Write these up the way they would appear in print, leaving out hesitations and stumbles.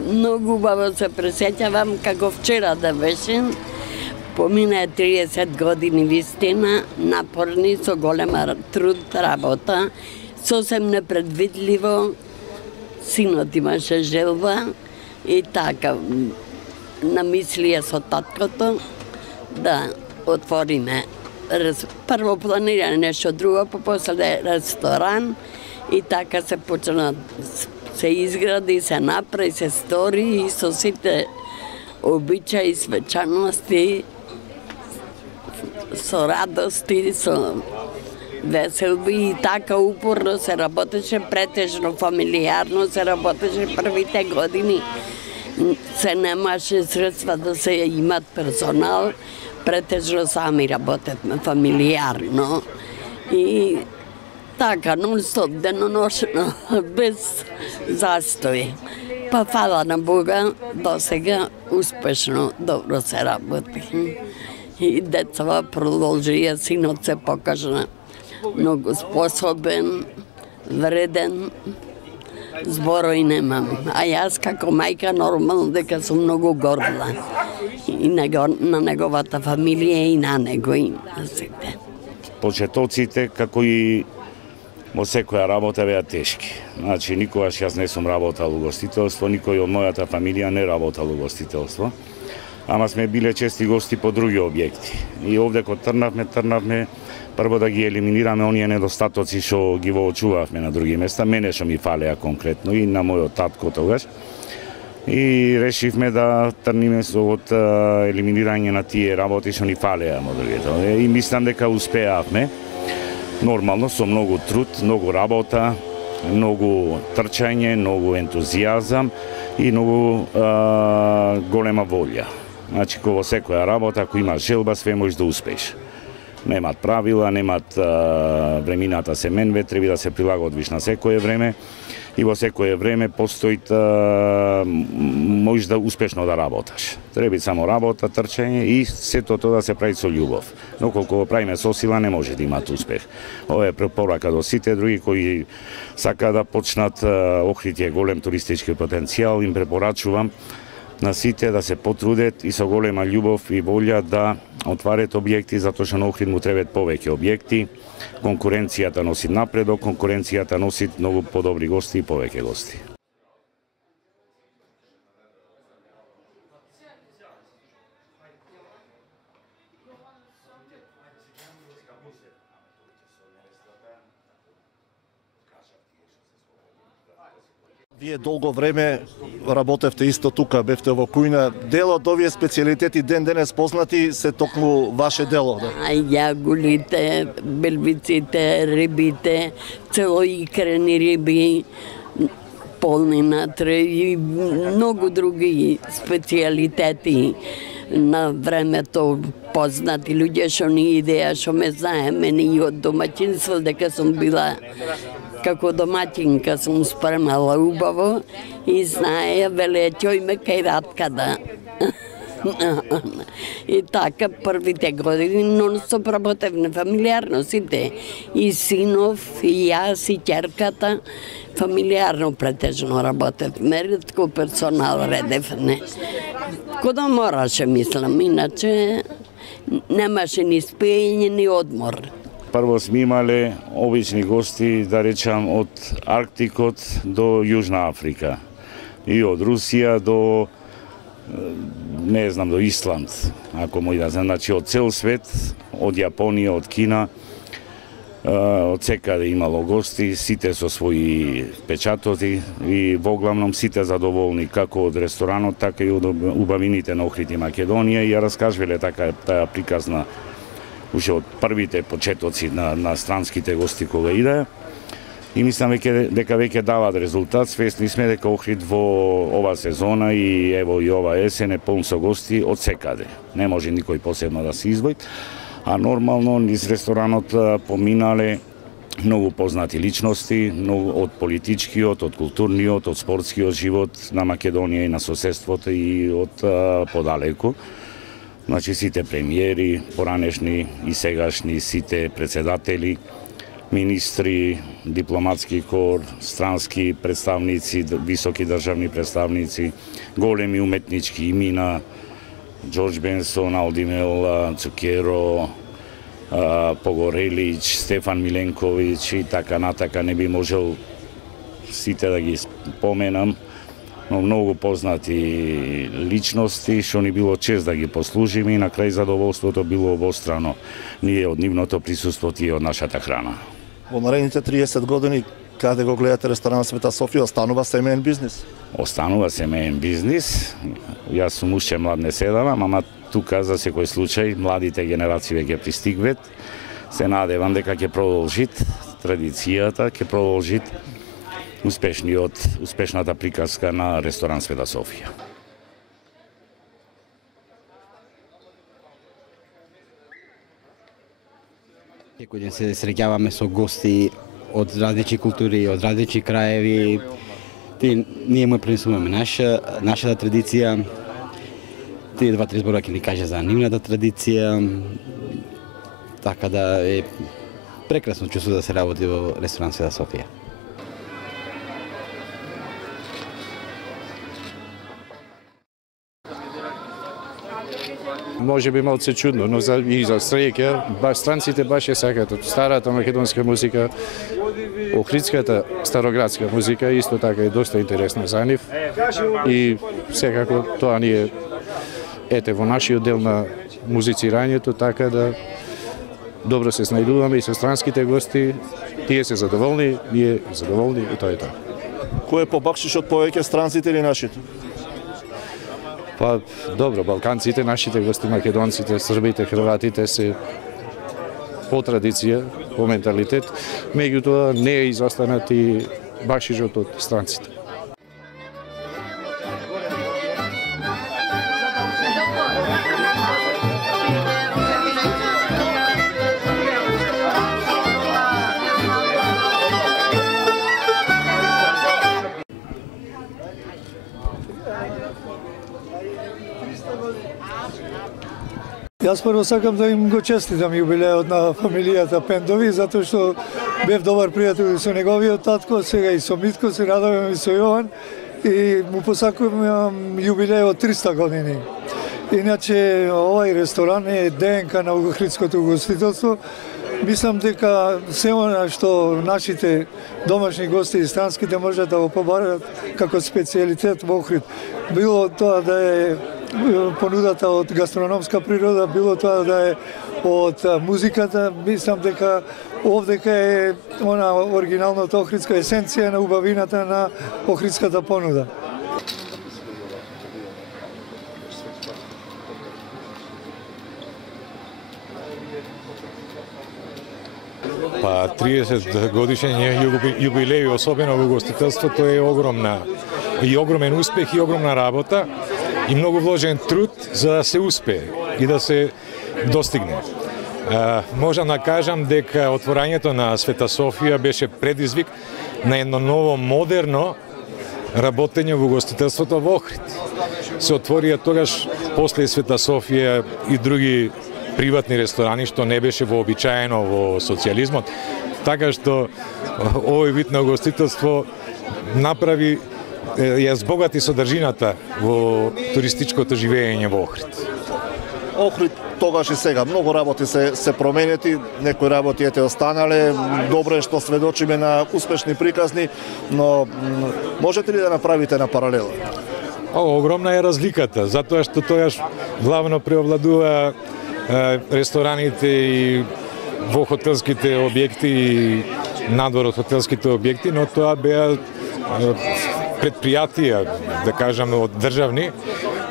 Многу убаво се пресеќавам како вчера да беше. Помина 30 години вистина, напорни, со голема труд, работа, сосем непредвидливо. Синот имаше желба и така намислија со таткото да отвориме. Прво планира нешто друго, после ресторан и така се почна, се изгради, се направи, се стори и со сите обичаи, свечаности, со радости, со веселби и така упорно се работеше, претежно фамилиарно се работеше првите години. Се немаше средства да се имат персонал, претежно сами работевме фамилиарно. И така, нон-стоп, деноношно, без застои. Па фала на Бога, до сега успешно, добро се работи. И децава продолжија, синот се покажа многу способен, вреден, зборои немам. А јас како мајка нормално дека сум многу горда. И на неговата фамилија и на него и на сите. Почетоците, како и во секоја работа беа тешки. Значи, никогаш јас не сум работал у гостителство, никој од мојата фамилија не работал у гостителство. Ама сме биле чести гости по други објекти. И овде кога трнавме прво да ги елиминираме оние недостатоци што ги воочувавме на други места, мене што ми фалеа конкретно и на мојот татко тогаш. И решивме да трниме со елиминирање на тие работи што ни фалеа на другите. И мислам дека успеавме. Нормално, со многу труд, многу работа, многу трчање, многу ентузијазам и многу голема волја. Значи, во секоја работа, ако имаш желба, све можеш да успееш. Немат правила, немат времината се менве, треба да се прилагодиш на секое време и во секое време постои можеш да успешно да работаш. Треба само работа, трчање и сето тоа да се прави со љубов. Но колку го правиме со сила не може да имат успех. Ова е препорака до сите други кои сака да почнат. Охрид е голем туристички потенцијал, им препорачувам на сите да се потрудат и со голема љубов и волја да отварат објекти, затоа што на Охрид му требаат повеќе објекти. Конкуренцијата носи напредок, конкуренцијата носи многу подобри гости и повеќе гости. Вие долго време работевте исто тука, бевте во кујна. Дел од овие специјалитети ден денес познати се токму ваше дело, да? Јагулите, белбиците, рибите, целоикрени риби, полни натре и многу други специјалитети на времето познати луѓе што ни идеја, што ме знаеме и од домаќинство дека сум била како домаќинка сум спремала убаво и знаеја, веле, ќојме кај Раткада. И така, првите години нон-стоп работевме фамилиарно сите. И синов, и јас, и ќерката. Фамилиарно претежно работевме, ретко персонал редевне. Кога мораше, мислам, иначе немаше ни спиење, ни одмор. Прво сме имале обични гости, да речам, од Арктикот до Јужна Африка. И од Русија до, не знам, до Исланд, ако мој да знам. Значи, од цел свет, од Јапонија, од Кина, од секаде имало гости, сите со своји печатоти и воглавном сите задоволни, како од ресторанот, така и од убавините на Охрид и Македонија. И ја раскажувале така таа приказна уште од првите почетоци на странските гости кога идеа. И мислам дека веќе дават резултат. Свесни сме дека Охрид во ова сезона и ево и ова есен е полн со гости од секаде. Не може никој посебно да се издвои. А нормално низ ресторанот поминале многу познати личности, многу од политичкиот, од културниот, од спортскиот живот на Македонија и на соседството и од подалеку. Значи сите премиери, поранешни и сегашни, сите председатели, министри, дипломатски кор, странски представници, високи државни представници, големи уметнички имена, Джордж Бенсон, Алди Меола, Цукеро, Погорелич, Стефан Миленковиќ и така натака, не би можел сите да ги споменам, но многу познати личности, што ни било чест да ги послужиме и на крај задоволството било обострано. Ние од нивното присуство, тие од нашата храна. Во наредните 30 години, каде го гледате ресторан Света Софија, останува семеен бизнис? Останува семеен бизнис. Јас сум уште млад, не седам, ама тука за секој случај младите генерации веќе пристигват. Се надевам дека ќе продолжит традицијата, ќе продолжит успешната приказка на ресторан Света Софија. Секој ден се среќаваме со гости од различни култури, од различни краеви. Ние му пренесуваме нашата традиција. Тие два-три збора ќе ни каже за нивната традиција. Така да е прекрасно чувство да се работи во ресторан Света Софија. Може би малце чудно, но и за среќа, странците баш ја сакаат старата македонска музика, охридската староградска музика, исто така е доста интересна за нив. И секако тоа ни е во нашиот дел на музицирањето, така да добро се снајдуваме и со странските гости, тие се задоволни, ние задоволни и тоа е тоа. Кој е побакшишот повеќе, странците или нашите? Па, добро, балканците, нашите гости, македонците, србите, хрватите се по традиција, по менталитет, меѓутоа не е изостанат и бакшишот од странците. Јас прво сакам да им го честитам јубилеот на фамилијата Пендови, затоа што бев добар пријател со неговиот татко, сега и со Митко, се радувам и со Јован и му посакувам јубилеј од 300 години. Иначе, овај ресторан е ДНК на охридското угостителство. Мислам дека се она што нашите домашни гости и странските можат да го побарат како специјалитет во Охрид. Било тоа да е понудата од гастрономска природа, било тоа да е од музиката, мислам дека овдека е она оригиналната охридска есенција на убавината на охридската понуда. Па 30 годишен јубилеј, особено во угостителството, е огромен успех и огромна работа и многу вложен труд за да се успее и да се достигне. Можам да кажам дека отворањето на Света Софија беше предизвик на едно ново модерно работење во угостителството во Охрид. Се отворија тогаш после Света Софија и други приватни ресторани, што не беше вообичаено во социјализмот, така што овој вид на угостителство направи, ја збогати содржината во туристичкото живење во Охрид. Охрид тогаш и сега многу работи се променети, некои работи ете останале, добро е што сведочиме на успешни приказни, но можете ли да направите на паралела? Огромна е разликата, затоа што тогаш главно преовладува рестораните и во хотелските објекти и надвор од хотелските објекти, но тоа беа предпријатија, да кажам, од државни,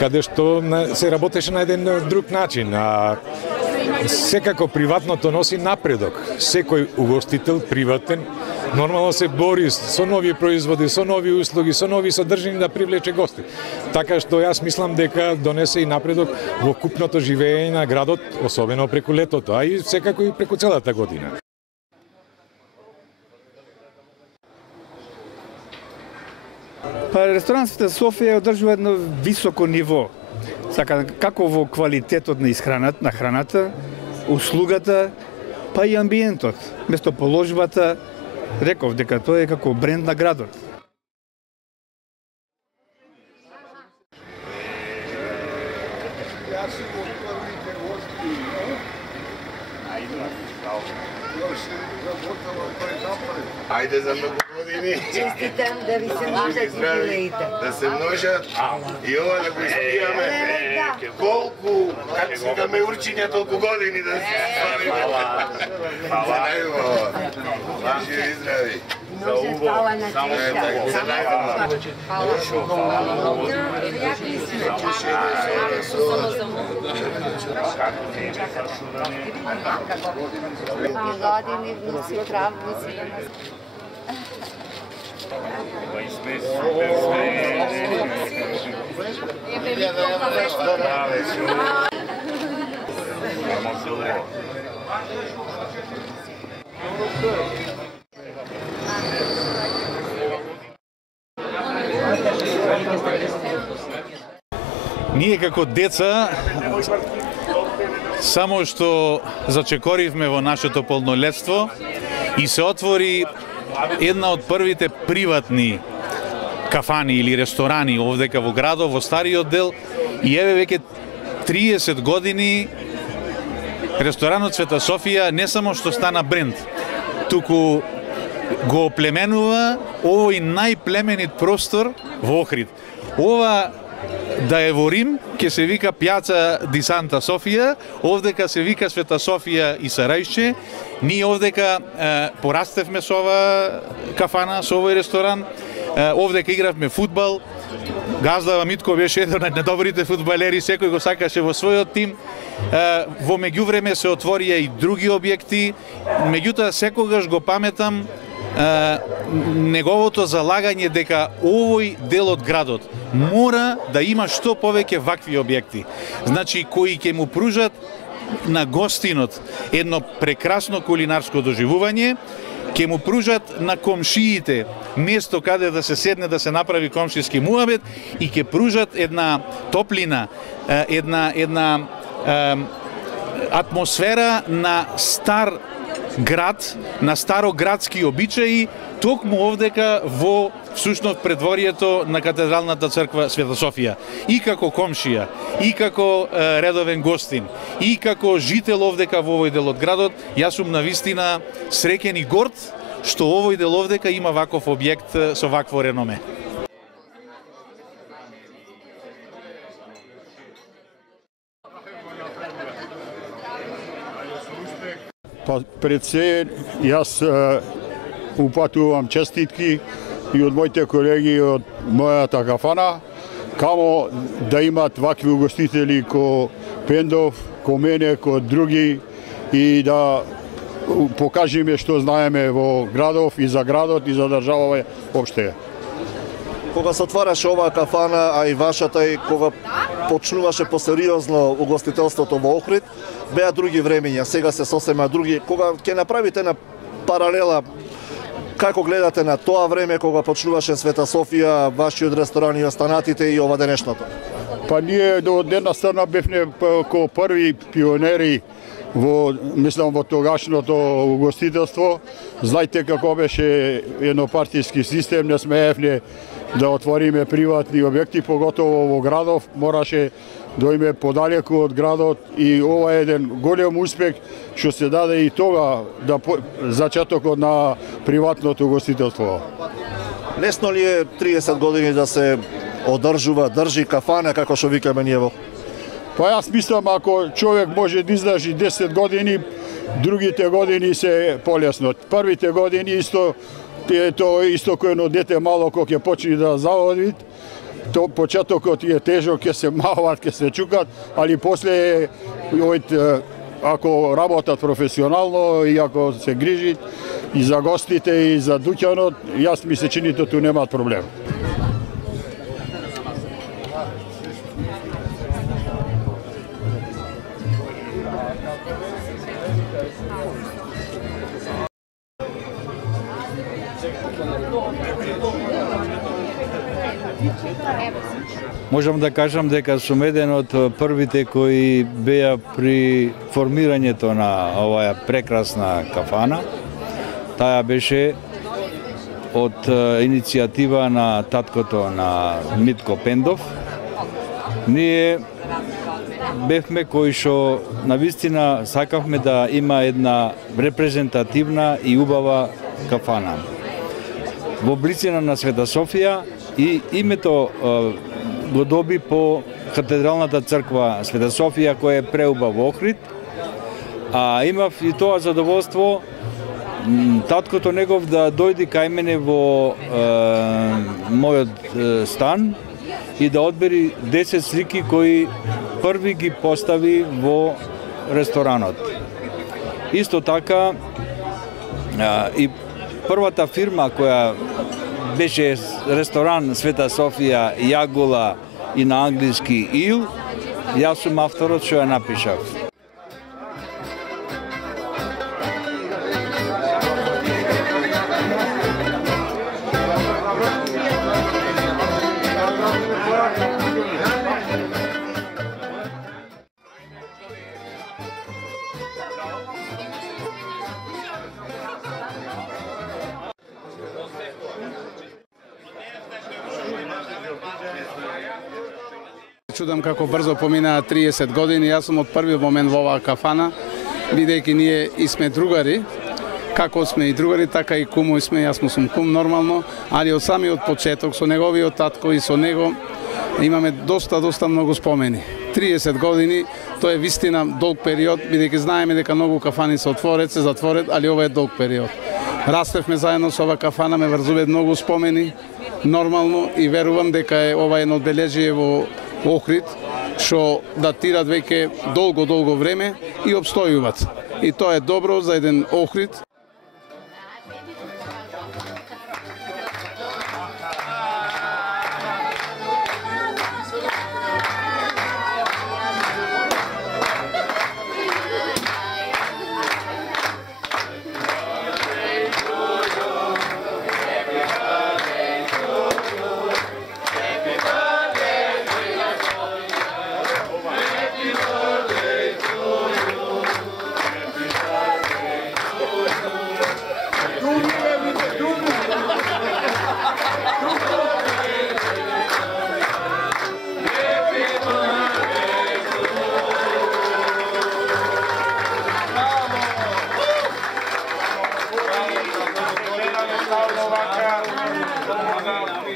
каде што се работеше на еден друг начин, а секако приватното носи напредок. Секој угостител приватен нормално се бори со нови производи, со нови услуги, со нови содржини да привлече гости. Така што јас мислам дека донесе и напредок во купното живење на градот, особено преку летото, а и секако и преку целата година. Па ресторан Света Софија одржува едно високо ниво, како во квалитетот на храната, услугата, па и амбиентот. Местоположбата, реков дека тоа е како бренд на градот. Ајде за многу години. Честитам да ви се множат юбилеите. Да се множат и ова да го испијаме. Колку, како си да ме урчиња толку години да се славиме. За најубаво. Живи и здрави. Може фала на тешка. За најубаво. Години, внуци, правнуци. Ние како деца само што зачекоривме во нашето полнолетство и се отвори една од првите приватни кафани или ресторани овдека во градот, во стариот дел, и еве веќе 30 години ресторанот Света Софија не само што стана бренд, туку го оплеменува овој најплеменит простор во Охрид. Ова да е во Рим, ќе се вика Пјаца ди Санта Софија, овдека се вика Света Софија и Сарајшче. Ние овдека порастевме со ова кафана, со овој ресторан, овдека игравме фудбал. Газдава Митко беше еден од најдобрите фудбалери, секој го сакаше во својот тим. Во меѓувреме се отворија и други објекти, меѓутоа секогаш го паметам неговото залагање дека овој дел од градот мора да има што повеќе вакви објекти. Значи, кои ќе му пружат на гостинот едно прекрасно кулинарско доживување, ќе му пружат на комшиите место каде да се седне да се направи комшиски муабет и ќе пружат една топлина, една атмосфера на стар град, на староградски обичаи, токму овдека во всушност предворието на катедралната црква Света Софија. И како комшија, и како редовен гостин, и како жител овдека во овој дел од градот, јас сум навистина среќен и горд што овој дел овдека има ваков објект со вакво реноме. Па пред се, јас упатувам честитки и од моите колеги од мојата кафана, камо да имат вакви угостители ко Пендов, ко мене, ко други и да покажеме што знаеме во градов и за градот и за држава опште. Кога се отвараше оваа кафана, а и вашата, и кога почнуваше посериозно угостителството во Охрид, беа други времења, сега се сосема други. Кога ќе направите на паралела, како гледате на тоа време кога почнуваше Света Софија, вашиот ресторан и останатите и ова денешното? Па ние до една страна бевме ко први пионери во тогашното угостителство. Знаете како беше еднопартиски систем, не смеевне да отвориме приватни објекти, поготово во градов, мораше да име подалеку од градот и ова е еден голем успех што се даде и тога зачетокот на приватното угостителство. Лесно ли е 30 години да се држи кафана, како што викаме ние во? Па јас мислам, ако човек може да издржи 10 години, другите години се полесно. Првите години исто кој едно дете мало кога ќе почне да заводи, то почетокот е тежок, ќе се мават, ќе се чукат, али после ако работат професионално и ако се грижит и за гостите и за дуќанот, јас ми се чини тоа немаат проблем. Можам да кажам дека сум еден од првите кои беа при формирањето на оваа прекрасна кафана. Таа беше од иницијатива на таткото на Митко Пендов. Ние бевме кои што навистина сакавме да има една репрезентативна и убава кафана во близина на Света Софија и името го доби по катедралната црква Света Софија која е преубав во Охрид, а имав и тоа задоволство таткото негов да дојди кај мене во мојот стан и да одбери 10 слики кои први ги постави во ресторанот. Исто така и првата фирма која беше ресторан Света Софија, Јагула и на англиски Ил, јас сум авторот што ја напишав. Чудам како брзо поминаа 30 години. Јас сум од првиот момент во оваа кафана, бидејќи ние и сме другари. Како сме и другари, така и кумо сме, јас му сум кум нормално, али од самиот почеток со неговиот татко и со него имаме доста многу спомени. 30 години, тоа е вистина долг период, бидејќи знаеме дека многу кафани се отворет, се затворет, али ова е долг период. Растевме заедно со оваа кафана, ме врзуваат многу спомени, нормално, и верувам дека е ова едно одбележие во Охрид, што датират веќе долго време и обстојуваат. И тоа е добро за еден Охрид.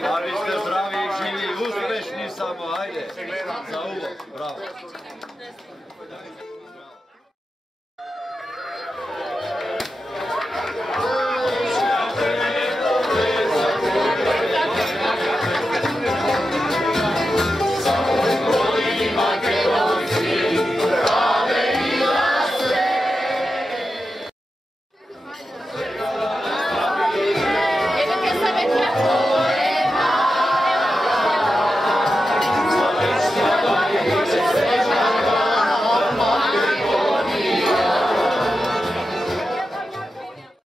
A vi ste zdravi i živi i uspešni samo, ajde. Za uvo, bravo.